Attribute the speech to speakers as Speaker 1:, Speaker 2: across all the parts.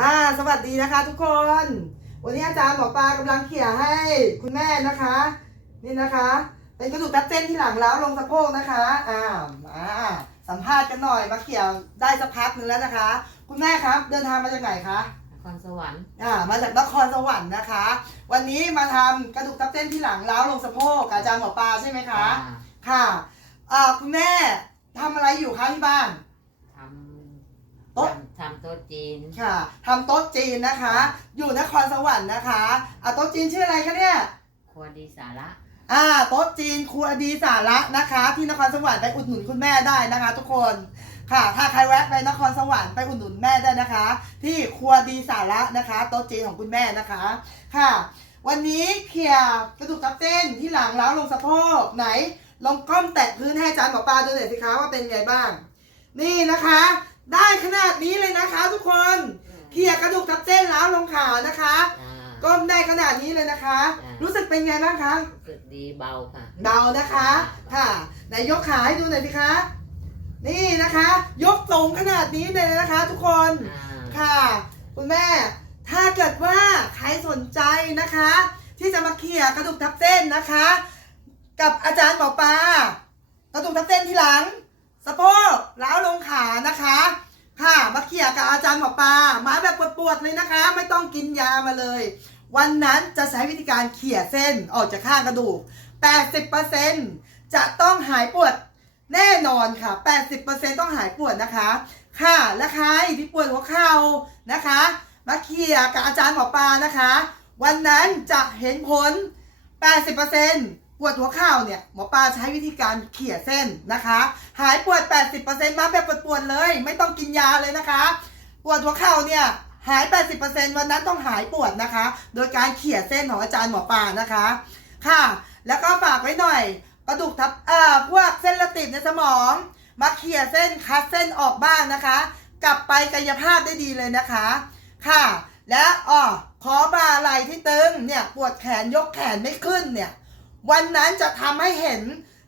Speaker 1: อ่า สวัสดีนะคะทุกคน วันนี้อาจารย์หมอปลากำลังเขี่ยให้คุณแม่นะคะ นี่นะคะ เป็นกระดูกทับเส้นที่หลังแล้วลงสะโพกนะคะอ่าอ่าสัมภาษณ์กันหน่อยมาเขี่ยได้สักพักหนึงแล้วนะคะ คุณแม่ครับ เดินทางมาจากไหนคะ
Speaker 2: นครสวรรค์
Speaker 1: อ่ามาจากนครสวรรค์นะคะ วันนี้มาทำกระดูกทับเส้นที่หลังแล้วลงสะโพกกับอาจารย์หมอปลาใช่ไหมคะ
Speaker 2: อ่า
Speaker 1: ค่ะอ่าคุณแม่ทำอะไรอยู่คะที่บ้าน
Speaker 2: ทำ
Speaker 1: โต๊ะ
Speaker 2: ทำทำโต๊ะจีน
Speaker 1: ค่ะทำโต๊ะจีนนะคะ อยู่นครสวรรค์นะคะอ่าโต๊ะจีนชื่ออะไรคะเนี่ย
Speaker 2: ครัวดีสาระ
Speaker 1: อ่าโต๊ะจีนครัวดีสาระนะคะ ที่นครสวรรค์ไปอุดหนุนคุณแม่ได้นะคะ ทุกคนค่ะ ถ้าใครแวะไปนครสวรรค์ไปอุดหนุนแม่ได้นะคะ ที่ครัวดีสาระนะคะ โต๊ะจีนของคุณแม่นะคะ ค่ะ วันนี้เขี่ยกระดูกทับเส้นที่หลังแล้วลงสะโพกไหน ลองก้มแตะพื้นให้อาจารย์หมอปลาดูหน่อยสิคะว่าเป็นไงบ้าง นี่นะคะ ได้ขนาดนี้เลยนะคะ ทุกคนเขี่ยกระดูกทับเส้นแล้วลงขานะคะ
Speaker 2: อ่า
Speaker 1: ก้มได้ขนาดนี้เลยนะคะ
Speaker 2: อ่ารู้
Speaker 1: รู้สึกเป็นไงบ้างคะ
Speaker 2: รู้สึกดีเบาค่ะ
Speaker 1: เบานะคะ ค่ะไหนยกขาให้ดูหน่อยสิคะ นี่นะคะ ยกสูงขนาดนี้เลยนะคะ ทุกคน
Speaker 2: อ่า
Speaker 1: ค่ะ คุณแม่ ถ้าเกิดว่าใครสนใจนะคะ ที่จะมาเขี่ยกระดูกทับเส้นนะคะ กับอาจารย์หมอปลากระดูกทับเส้นที่หลังสะโพกล้าวลงขานะคะ ค่ะมาเขี่ยกับอาจารย์หมอปลามาแบบปวดๆเลยนะคะ ไม่ต้องกินยามาเลย วันนั้นจะใช้วิธีการเขี่ยเส้นออกจากข้างกระดูก 80%จะต้องหายปวดแน่นอนค่ะ 80%ต้องหายปวดนะคะ ค่ะและใครที่ปวดหัวเข่านะคะ มาเขี่ยกับอาจารย์หมอปลานะคะ วันนั้นจะเห็นผล 80% ปวดหัวเข่าเนี่ยหมอปลาใช้วิธีการเขี่ยเส้นนะคะ หายปวด 80%มาแบบปวดๆเลย ไม่ต้องกินยาเลยนะคะ ปวดหัวเข่าเนี่ยหาย 80%วันนั้นต้องหายปวดนะคะ โดยการเขี่ยเส้นของอาจารย์หมอปลานะคะ ค่ะ แล้วก็ฝากไว้หน่อย กระดูกทับเอ่อพวกเส้นเละติดในสมอง มาเขี่ยเส้นคัดเส้นออกบ้างนะคะ กลับไปกายภาพได้ดีเลยนะคะ ค่ะ และอ๋อขอบาไหลที่ตึงเนี่ยปวดแขนยกแขนไม่ขึ้นเนี่ย วันนั้นจะทำให้เห็น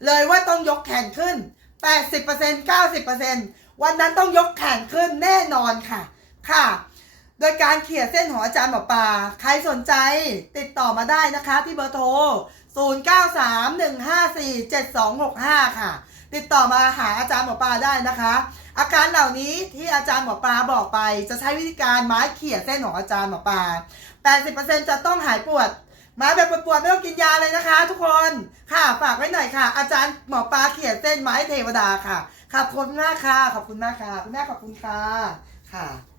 Speaker 1: เลยว่าต้องยกแขนขึ้น 80% 90%วันนั้นต้องยกแขนขึ้นแน่นอนค่ะ ค่ะ โดยการเขี่ยเส้นของอาจารย์หมอปลาใครสนใจติดต่อมาได้นะคะที่เบอร์โทร 0931547265 ค่ะ ติดต่อมาหาอาจารย์หมอปลาได้นะคะ อาการเหล่านี้ที่อาจารย์หมอปลาบอกไป จะใช้วิธีการไม้เขี่ยเส้นของอาจารย์หมอปลา80%จะต้องหายปวด มาแบบปวดๆไม่ต้องกินยาเลยนะคะ ทุกคนค่ะฝากไว้หน่อยค่ะ อาจารย์หมอปลาเขียนเส้นไม้เทวดาค่ะขอบคุณมากค่ะ ขอบคุณมากค่ะ คุณแม่ขอบคุณค่ะค่ะ